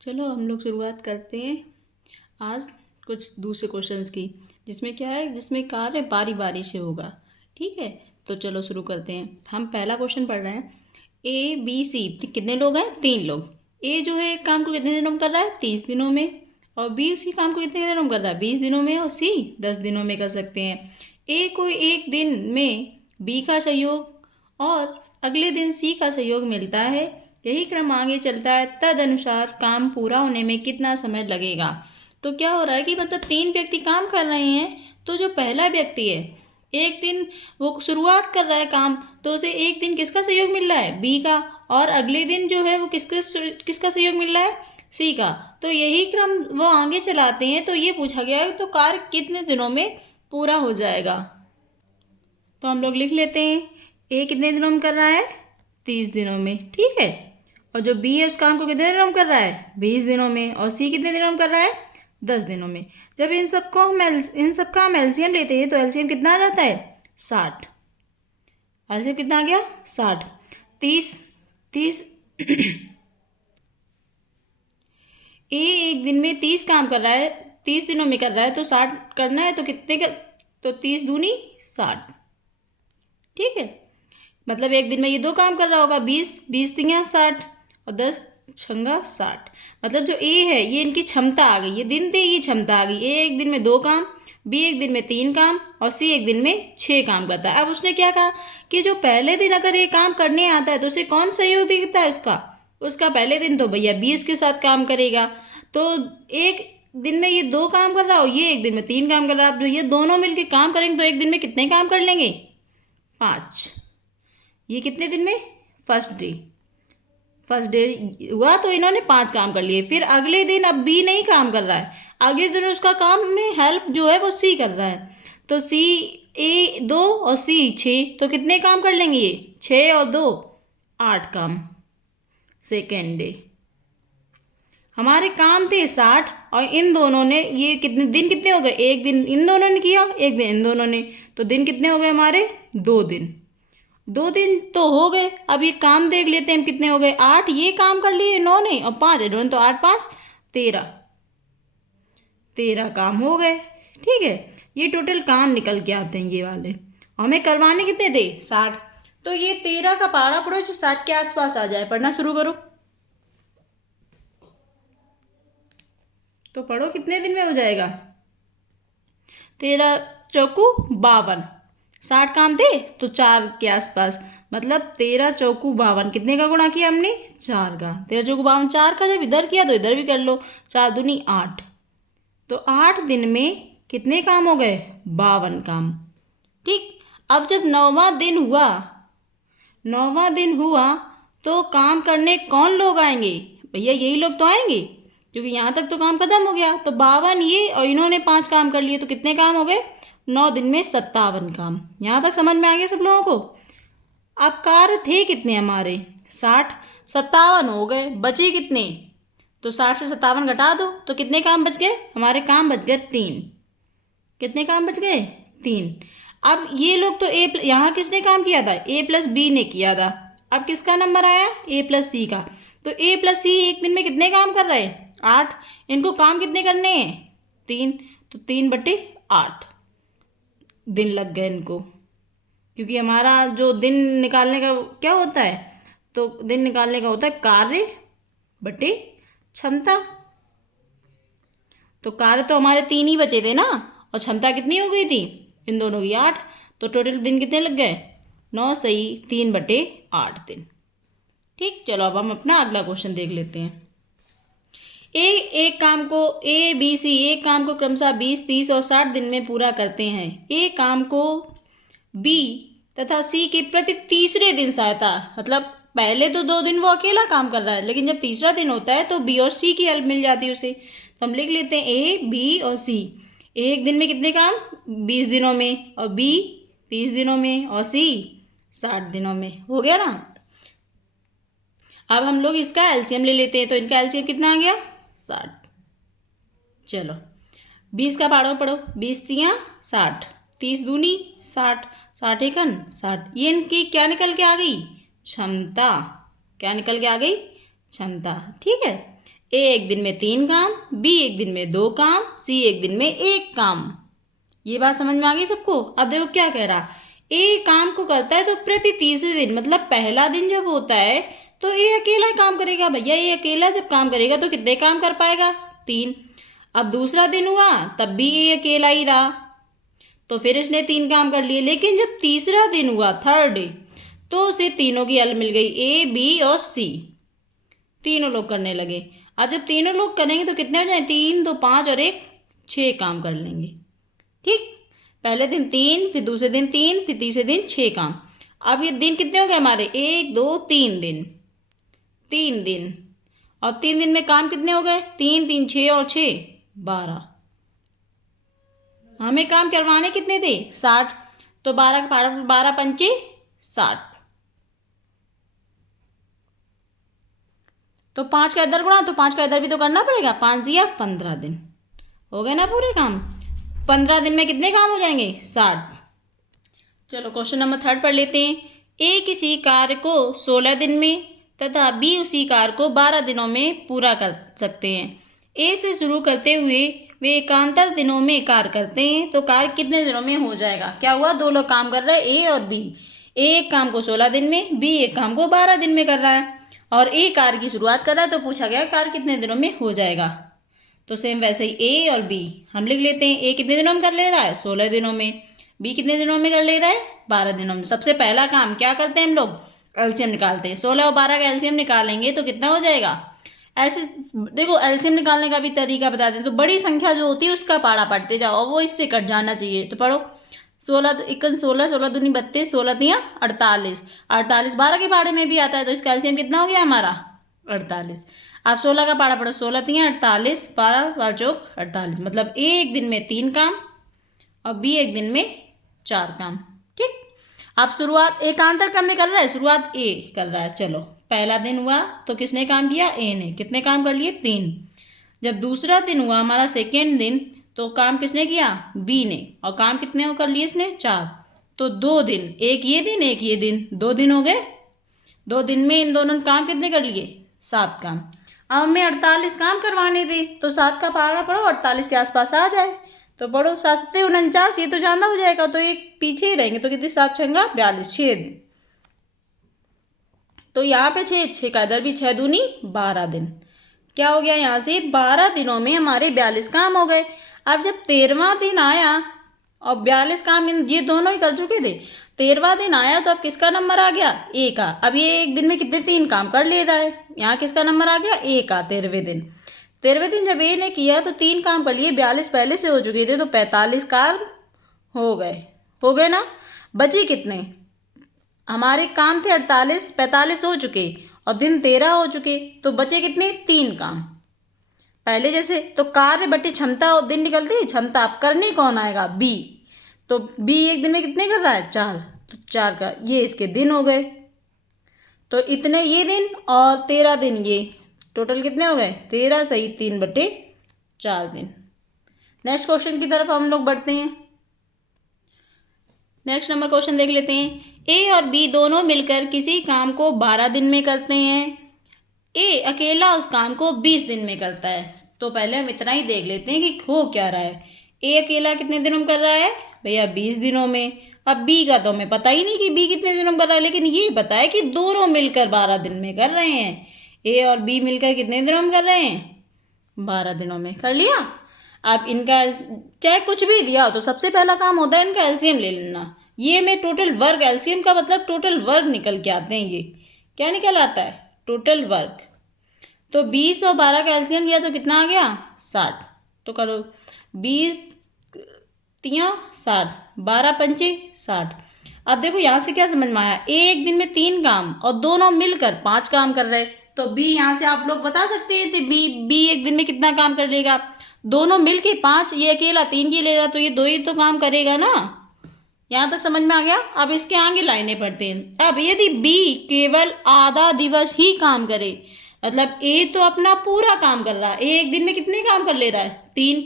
चलो हम लोग शुरुआत करते हैं आज कुछ दूसरे क्वेश्चंस की, जिसमें क्या है, जिसमें कार्य बारी बारी से होगा। ठीक है, तो चलो शुरू करते हैं। हम पहला क्वेश्चन पढ़ रहे हैं। ए बी सी कितने लोग हैं? 3 लोग। ए जो है एक काम को कितने दिनों में कर रहा है? 30 दिनों में। और बी उसी काम को कितने दिनों में कर रहा है? 20 दिनों में। और सी 10 दिनों में कर सकते हैं। ए को एक दिन में बी का सहयोग और अगले दिन सी का सहयोग मिलता है। यही क्रम आगे चलता है, तदनुसार काम पूरा होने में कितना समय लगेगा। तो क्या हो रहा है कि मतलब 3 व्यक्ति काम कर रहे हैं, तो जो पहला व्यक्ति है एक दिन वो शुरुआत कर रहा है काम, तो उसे एक दिन किसका सहयोग मिल रहा है? बी का। और अगले दिन जो है वो किसका सहयोग मिल रहा है? सी का। तो यही क्रम वो आगे चलाते हैं। तो ये पूछा गया है तो कार्य कितने दिनों में पूरा हो जाएगा। तो हम लोग लिख लेते हैं, ए कितने दिनों में कर रहा है? 30 दिनों में। ठीक है। और जो बी है उस काम को कितने दिनों में कर रहा है? 20 दिनों में। और सी कितने दिनों में कर रहा है? 10 दिनों में। जब इन सबका हम एलसीएम लेते हैं तो एलसीएम कितना आ जाता है? 60। एलसीएम कितना आ गया? 60। 30 30 ए एक दिन में 30 काम कर रहा है, 30 दिनों में कर रहा है, तो 60 करना है तो कितने का? तो 30 दूनी 60। ठीक है, मतलब एक दिन में ये 2 काम कर रहा होगा। 20 तियाँ 60 और 10 छंगा 60। मतलब जो ए है ये इनकी क्षमता आ गई, ये दिन दे ये क्षमता आ गई। ए एक दिन में 2 काम, बी एक दिन में 3 काम और सी एक दिन में 6 काम करता है। अब उसने क्या कहा कि जो पहले दिन अगर ये काम करने आता है तो उसे कौन सहयोग देता है? उसका पहले दिन तो भैया बी उसके साथ काम करेगा। तो एक दिन में ये 2 काम कर रहा हो, ये एक दिन में 3 काम कर रहा है। अब भैया दोनों मिलकर काम करेंगे तो एक दिन में कितने काम कर लेंगे? 5। ये कितने दिन में? फर्स्ट डे हुआ तो इन्होंने 5 काम कर लिए। फिर अगले दिन अब बी नहीं काम कर रहा है, अगले दिन उसका काम में हेल्प जो है वो सी कर रहा है। तो सी ए 2 और सी 6, तो कितने काम कर लेंगे ये? 6 और 2 8 काम। सेकेंड डे हमारे काम थे 60 और इन दोनों ने ये कितने हो गए? एक दिन इन दोनों ने किया, एक दिन इन दोनों ने। तो दिन कितने हो गए हमारे? 2 दिन। 2 दिन तो हो गए। अब ये काम देख लेते हैं हम कितने हो गए। 8 ये काम कर लिए इन्होंने और 5 इन्होंने, तो 8 5 13। 13 काम हो गए। ठीक है, ये टोटल काम निकल के आते हैं ये वाले। हमें करवाने कितने थे? 60। तो ये 13 का पारा पढ़ो जो 60 के आसपास आ जाए। पढ़ना शुरू करो। तो पढ़ो कितने दिन में हो जाएगा? 13 चौकू 52। 60 काम थे तो 4 के आसपास, मतलब 13 चौकू 52। कितने का गुणा किया हमने? 4 का। 13 चौकू 52, 4 का जब इधर किया तो इधर भी कर लो। 4 दूनी 8। तो 8 दिन में कितने काम हो गए? 52 काम। ठीक। अब जब 9वां दिन हुआ तो काम करने कौन लोग आएंगे? भैया यही लोग तो आएंगे, क्योंकि यहाँ तक तो काम खत्म हो गया। तो 52 ये और इन्होंने 5 काम कर लिए, तो कितने काम हो गए? 9 दिन में 57 काम। यहाँ तक समझ में आ गया सब लोगों को? अब कार्य थे कितने हमारे? 60। 57 हो गए, बचे कितने? तो 60 से 57 घटा दो तो कितने काम बच गए हमारे? काम बच गए 3। कितने काम बच गए? 3। अब ये लोग तो यहाँ किसने काम किया था? ए प्लस बी ने किया था। अब किसका नंबर आया? ए प्लस सी का। तो ए प्लस सी एक दिन में कितने काम कर रहे हैं? 8। इनको काम कितने करने हैं? 3। तो 3/8 दिन लग गए इनको, क्योंकि हमारा जो दिन निकालने का क्या होता है? तो दिन निकालने का होता है कार्य बटे क्षमता। तो कार्य तो हमारे 3 ही बचे थे ना, और क्षमता कितनी हो गई थी इन दोनों की? 8। तो टोटल दिन कितने लग गए? 9 सही 3/8 दिन। ठीक, चलो अब हम अपना अगला क्वेश्चन देख लेते हैं। एक काम को ए बी सी एक काम को क्रमशः 20 30 और 60 दिन में पूरा करते हैं। ए काम को बी तथा सी के प्रति तीसरे दिन सहायता, मतलब पहले तो 2 दिन वो अकेला काम कर रहा है, लेकिन जब तीसरा दिन होता है तो बी और सी की हेल्प मिल जाती है उसे। तो हम लिख लेते हैं ए बी और सी। एक दिन में कितने काम? 20 दिनों में, और बी 30 दिनों में, और सी 60 दिनों में। हो गया ना? अब हम लोग इसका एलसीएम ले लेते हैं। तो इनका एलसीएम कितना आ गया? 60। चलो 20 का पाड़ो पढ़ो। 20 तियाँ 60, 30 दूनी 60, 60 एकन 60। ये इनकी क्या निकल के आ गई? क्षमता। क्या निकल के आ गई? क्षमता। ठीक है, ए एक दिन में 3 काम, बी एक दिन में 2 काम, सी एक दिन में 1 काम। ये बात समझ में आ गई सबको। अब देखो क्या कह रहा, ए काम को करता है तो प्रति तीसरे दिन, मतलब पहला दिन जब होता है तो ए अकेला ही काम करेगा। भैया ये अकेला जब काम करेगा तो कितने काम कर पाएगा, 3। अब दूसरा दिन हुआ तब भी ए अकेला ही रहा, तो फिर इसने 3 काम कर लिए। लेकिन जब तीसरा दिन हुआ, थर्ड डे, तो उसे तीनों की हल मिल गई, ए बी और सी, तीनों लोग करने लगे। अब जब तीनों लोग करेंगे तो कितने हो जाए, 3 2 5 और 1 6 काम कर लेंगे। ठीक, पहले दिन 3, फिर दूसरे दिन 3, फिर तीसरे दिन 6 काम। अब ये दिन कितने हो गए हमारे, 1 2 3 दिन, 3 दिन। और 3 दिन में काम कितने हो गए, 3 3 6 और 6 12। हमें काम करवाने कितने थे, 60। तो 12 पंचे 60। तो 5 का इधर गुणा, तो 5 का इधर भी तो करना पड़ेगा, 5 दिया 15 दिन। हो गए ना पूरे काम। 15 दिन में कितने काम हो जाएंगे, 60। चलो क्वेश्चन नंबर 3 पढ़ लेते हैं। ए किसी कार्य को 16 दिन में तथा बी उसी कार्य को 12 दिनों में पूरा कर सकते हैं। ए से शुरू करते हुए वे एकांतर दिनों में कार्य करते हैं तो कार्य कितने दिनों में हो जाएगा। क्या हुआ, 2 लोग काम कर रहे हैं, ए और बी। ए एक काम को 16 दिन में, बी एक काम को 12 दिन में कर रहा है, और ए कार्य की शुरुआत कर रहा है तो पूछा गया कार्य कितने दिनों में हो जाएगा। तो सेम वैसे ही ए और बी हम लिख लेते हैं। ए कितने दिनों में कर ले रहा है, 16 दिनों में। बी कितने दिनों में कर ले रहा है, 12 दिनों में। सबसे पहला काम क्या करते हैं हम लोग, एलसीएम निकालते हैं। 16 और 12 का एलसीएम निकालेंगे तो कितना हो जाएगा। ऐसे देखो एलसीएम निकालने का भी तरीका बता दें, तो बड़ी संख्या जो होती है उसका पाड़ा पढ़ते जाओ, वो इससे कट जाना चाहिए। तो पढ़ो, 16 1 16, 16 दूनी 32, 16 तियाँ 48, 48 12 के पाड़े में भी आता है, तो इसका एलसीएम कितना हो गया हमारा, 48। आप 16 का पाड़ा पढ़ो, 16 तियाँ 48, 12 12 चौक 48, मतलब ए एक दिन में 3 काम और बी एक दिन में 4 काम। ठीक, आप शुरुआत एकांतर क्रम में कर रहा है, शुरुआत ए कर रहा है। चलो पहला दिन हुआ तो किसने काम किया, ए ने। कितने काम कर लिए, 3। जब दूसरा दिन हुआ हमारा सेकेंड दिन, तो काम किसने किया, बी ने, और काम कितने कर लिए इसने, 4। तो 2 दिन, एक ये दिन एक ये दिन, 2 दिन हो गए। 2 दिन में इन दोनों काम कितने कर लिए, 7 काम। अब हमें 48 काम करवाने थे, तो 7 का पहाड़ा पढ़ो, 48 के आसपास आ जाए। तो पढ़ो, 7 7 49, ये तो ज़्यादा हो जाएगा, तो एक पीछे ही रहेंगे, तो कितनी 7 छंगा 42, 6 दिन। तो यहाँ पे 6 6 का इधर भी 6 दूनी 12 दिन। क्या हो गया, यहाँ से 12 दिनों में हमारे 42 काम हो गए। अब जब 13वां दिन आया और 42 काम ये दोनों ही कर चुके थे, 13वां दिन आया तो अब किसका नंबर आ गया, ए का। अब ये एक दिन में कितने 3 काम कर ले रहा है, यहाँ किसका नंबर आ गया, ए का। 13वें दिन, 13वें दिन जब ए ने किया तो 3 काम कर लिए, 42 पहले से हो चुके थे, तो 45 काम हो गए ना। बचे कितने, हमारे काम थे 48, 45 हो चुके और दिन 13 हो चुके, तो बचे कितने, 3 काम पहले जैसे। तो कार्य बटे क्षमता और दिन निकलते हैं, क्षमता अब करने कौन आएगा, बी। तो बी एक दिन में कितने कर रहा है, 4, तो 4 का ये इसके दिन हो गए। तो इतने ये दिन और 13 दिन ये, टोटल कितने हो गए, 13 सही 3/4 दिन। नेक्स्ट क्वेश्चन की तरफ हम लोग बढ़ते हैं। नेक्स्ट नंबर क्वेश्चन देख लेते हैं। ए और बी दोनों मिलकर किसी काम को 12 दिन में करते हैं। ए अकेला उस काम को 20 दिन में करता है। तो पहले हम इतना ही देख लेते हैं कि हो क्या रहा है। ए अकेला कितने दिनों में कर रहा है भैया, 20 दिनों में। अब बी का तो हमें पता ही नहीं कि बी कितने दिनों में कर रहा है, लेकिन ये पता है कि दोनों मिलकर 12 दिन में कर रहे हैं। ए और बी मिलकर कितने दिनों में कर रहे हैं, 12 दिनों में। कर लिया। अब इनका चाहे कुछ भी दिया हो तो सबसे पहला काम होता है इनका एलसीएम ले लेना। ये में टोटल वर्ग, एलसीएम का मतलब टोटल वर्ग निकल के आते हैं। ये क्या निकल आता है, टोटल वर्ग। तो 20 और 12 का एलसीएम लिया तो कितना आ गया, 60। तो करो 20 तियाँ 60, 12 पंचे 60। अब देखो यहाँ से क्या समझ में आया, एक दिन में 3 काम और दोनों मिलकर 5 काम कर रहे। तो बी यहाँ से आप लोग बता सकते हैं कि बी एक दिन में कितना काम कर लेगा, दोनों मिल के 5, ये अकेला 3 की ले रहा, तो ये 2 ही तो काम करेगा ना। यहाँ तक समझ में आ गया। अब इसके आगे लाइनें पढ़ते हैं। अब यदि बी केवल आधा दिवस ही काम करे, मतलब ए तो अपना पूरा काम कर रहा है, ए एक दिन में कितने काम कर ले रहा है, 3।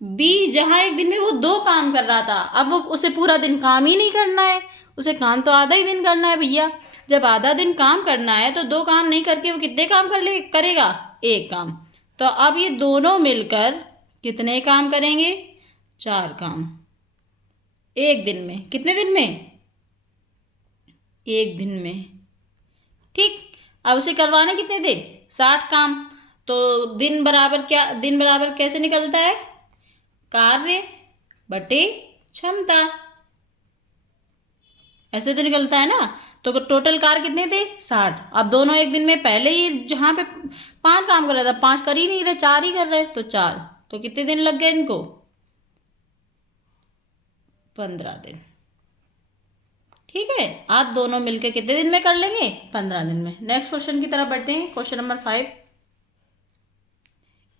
बी जहाँ एक दिन में वो 2 काम कर रहा था, अब वो उसे पूरा दिन काम ही नहीं करना है, उसे काम तो आधा ही दिन करना है भैया। जब आधा दिन काम करना है तो 2 काम नहीं करके वो कितने काम करेगा, 1 काम। तो अब ये दोनों मिलकर कितने काम करेंगे? 4 काम एक दिन में। कितने दिन में? एक दिन में। ठीक। अब उसे करवाने कितने थे? 60 काम। तो दिन बराबर कैसे निकलता है? कार्य बटे क्षमता, ऐसे तो निकलता है ना। तो टोटल कार्य कितने थे? 60। अब दोनों एक दिन में, पहले ही जहाँ पे 5 काम कर रहा था 5 कर ही नहीं रहे, 4 ही कर रहे, तो 4। तो कितने दिन लग गए इनको? 15 दिन। ठीक है। आप दोनों मिलकर कितने दिन में कर लेंगे? 15 दिन में। नेक्स्ट क्वेश्चन की तरफ बढ़ते हैं। Question number 5।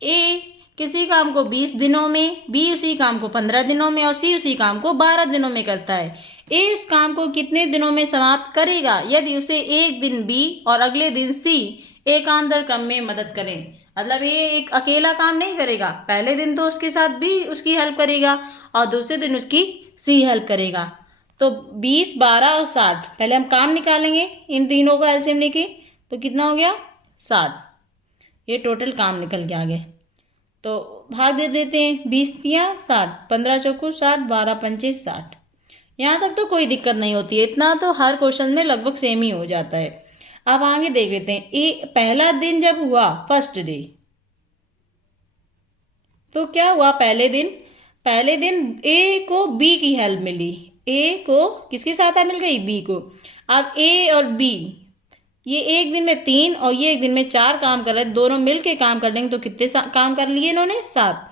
ए किसी काम को 20 दिनों में, बी उसी काम को 15 दिनों में और सी उसी काम को 12 दिनों में करता है। ए उस काम को कितने दिनों में समाप्त करेगा यदि उसे एक दिन बी और अगले दिन सी एकांतर क्रम में मदद करें? मतलब ये एक अकेला काम नहीं करेगा। पहले दिन तो उसके साथ बी उसकी हेल्प करेगा और दूसरे दिन उसकी सी हेल्प करेगा। तो 20, 12 और 60, पहले हम काम निकालेंगे इन तीनों का एलसीएम लेके। तो कितना हो गया? 60। ये टोटल काम निकल के आ गए। तो भाग दे देते हैं। 20 तिया 60, 15 चौको 60, 12 पंचे 60। यहाँ तक तो कोई दिक्कत नहीं होती है, इतना तो हर क्वेश्चन में लगभग सेम ही हो जाता है। अब आगे देख लेते हैं। पहला दिन जब हुआ, फर्स्ट डे, तो क्या हुआ? पहले दिन ए को बी की हेल्प मिली। ए को किसकी सहायता मिल गई? बी को। अब ए और बी ये एक दिन में 3 और ये एक दिन में 4 काम कर रहे हैं, दोनों मिल के काम कर लेंगे तो कितने काम कर लिए इन्होंने? 7।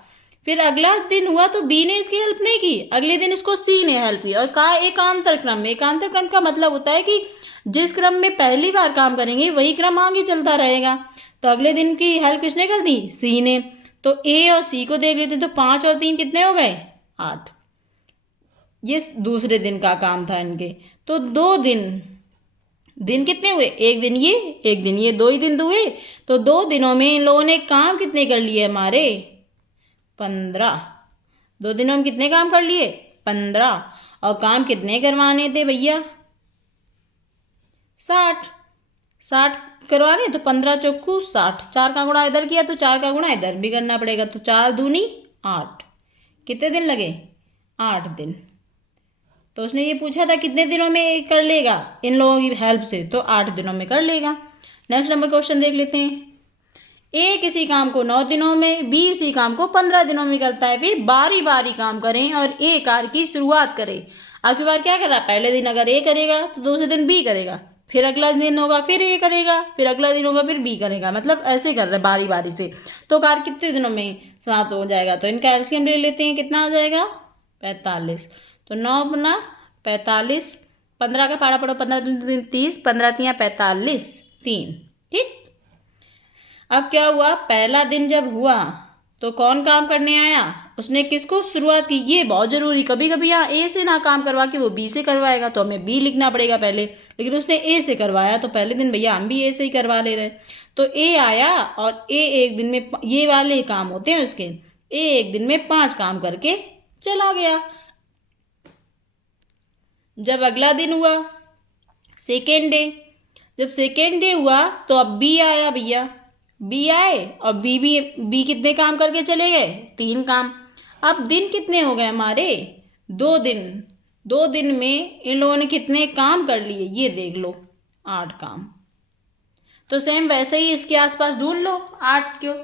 फिर अगला दिन हुआ तो बी ने इसकी हेल्प नहीं की, अगले दिन इसको सी ने हेल्प की और कहा एकांतर क्रम में। एकांतर क्रम का मतलब होता है कि जिस क्रम में पहली बार काम करेंगे वही क्रम आगे चलता रहेगा। तो अगले दिन की हेल्प किसने कर दी? सी ने। तो ए और सी को देख लेते तो 5 और 3 कितने हो गए? 8। ये दूसरे दिन का काम था इनके। तो 2 दिन कितने हुए? एक दिन ये, एक दिन ये, 2 ही दिन हुए। तो 2 दिनों में इन लोगों ने काम कितने कर लिए हमारे? 15। 2 दिनों में कितने काम कर लिए? 15। और काम कितने करवाने थे भैया? 60 करवाने। तो 15 चौकू 60, 4 का गुणा इधर किया तो 4 का गुणा इधर भी करना पड़ेगा। तो 4 दूनी 8। कितने दिन लगे? 8 दिन। तो उसने ये पूछा था कितने दिनों में कर लेगा इन लोगों की हेल्प से, तो 8 दिनों में कर लेगा। नेक्स्ट नंबर क्वेश्चन देख लेते हैं। ए किसी काम को 9 दिनों में, बी उसी काम को 15 दिनों में करता है। वे बारी बारी काम करें और ए कार्य की शुरुआत करें। अब की बार क्या कर रहा है? पहले दिन अगर ए करेगा तो दूसरे दिन बी करेगा, फिर अगला दिन होगा फिर ए करेगा, फिर अगला दिन होगा फिर बी करेगा। मतलब ऐसे कर रहा है बारी बारी से। तो कार्य कितने दिनों में समाप्त हो जाएगा? तो इनका एलसीएम ले लेते हैं। कितना आ जाएगा? 45। तो 9 अपना 45, 15 का पाड़ा पड़ो, 15 दूनी 30, 15 तिया 45, 3। ठीक। अब क्या हुआ? पहला दिन जब हुआ तो कौन काम करने आया? उसने किसको शुरुआत की? ये बहुत जरूरी, कभी कभी यहाँ ए से ना काम करवा के वो बी से करवाएगा तो हमें बी लिखना पड़ेगा पहले, लेकिन उसने ए से करवाया तो पहले दिन भैया हम भी ए से ही करवा ले रहे। तो ए आया और ए एक दिन में, ये वाले काम होते हैं उसके, ए एक दिन में 5 काम करके चला गया। जब अगला दिन हुआ, सेकेंड डे, जब सेकेंड डे हुआ तो अब बी आया भैया, बी आए और बी कितने काम करके चले गए? 3 काम। अब दिन कितने हो गए हमारे? 2 दिन। 2 दिन में इन लोगों ने कितने काम कर लिए ये देख लो, 8 काम। तो सेम वैसे ही इसके आसपास ढूंढ लो 8 क्यों,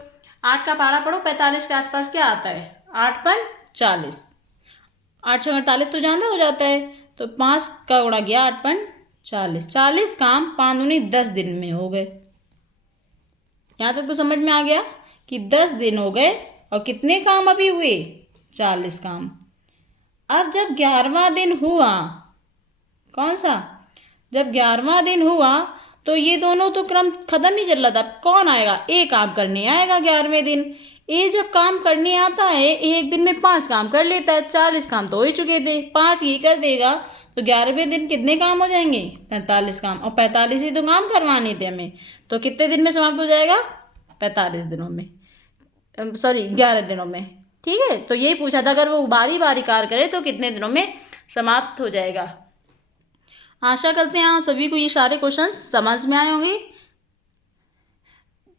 8 का पारा पढ़ो, 45 के आसपास क्या आता है? 8 पर 40, 8 6 48 तो ज़्यादा हो जाता है। तो 5 का गुणा गया 8 पर 40, 40 काम 5 दूनी 10 दिन में हो गए। यहाँ तक तो समझ में आ गया कि 10 दिन हो गए और कितने काम अभी हुए? 40 काम। अब जब 11वां दिन हुआ, कौन सा? जब 11वां दिन हुआ तो ये दोनों तो क्रम खत्म ही चल रहा था। कौन आएगा? ए काम करने आएगा 11वें दिन। ए जब काम करने आता है एक दिन में 5 काम कर लेता है, 40 काम तो हो ही चुके थे, 5 ही कर देगा तो 11वें दिन कितने काम हो जाएंगे? 45 काम। और 45 ही तो काम करवाने थे हमें, तो कितने दिन में समाप्त हो जाएगा? 45 दिनों में, सॉरी 11 दिनों में। ठीक है। तो यही पूछा था अगर वो बारी बारी कार्य करे तो कितने दिनों में समाप्त हो जाएगा। आशा करते हैं आप सभी को ये सारे क्वेश्चंस समझ में आए होंगे।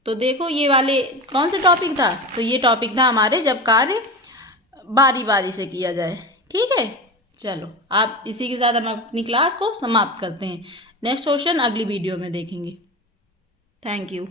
तो देखो ये वाले कौन सा टॉपिक था, तो ये टॉपिक था हमारे जब कार्य बारी बारी से किया जाए। ठीक है, चलो आप इसी के साथ हम अपनी क्लास को समाप्त करते हैं। नेक्स्ट क्वेश्चन अगली वीडियो में देखेंगे। Thank you.